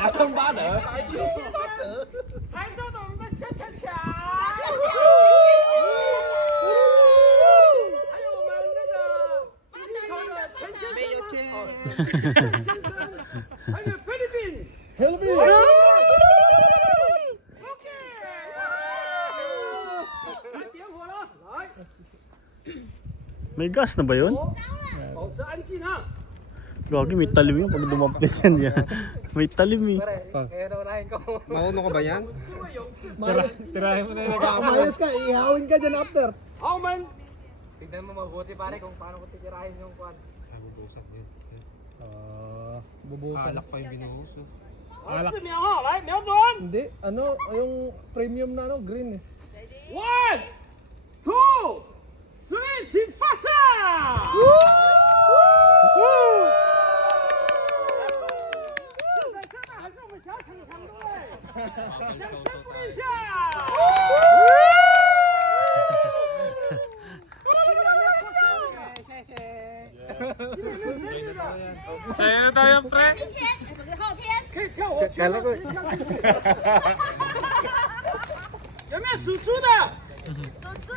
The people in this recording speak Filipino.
亚森巴德，台州的我们的小巧巧，还有我们那个进口的陈先生，还有菲律宾。OK， 来点火了，来， May gas na ba yun? 保持安静啊。 Gagi, may talim yun pag dumaplis yan yan. May talim eh. Marunong ka ba yan? Tirahin mo na yung nag-aamayos ka, ihawin ka dyan after. 好，我们 Tignan mo mabuti pare kung paano ko titirahin yung kwan. Bubusak yan. Bubusan. Alak pa yung binuhos. 4秒哈，来瞄准 Hindi, ano, yung premium na ano, green eh. ，1、2、3，请发射！现在还是我们小厂长队，先宣布一下。Sa'yo na tayo, pre. 明天，不是后天。可以跳我圈吗？有没有属猪的？走猪。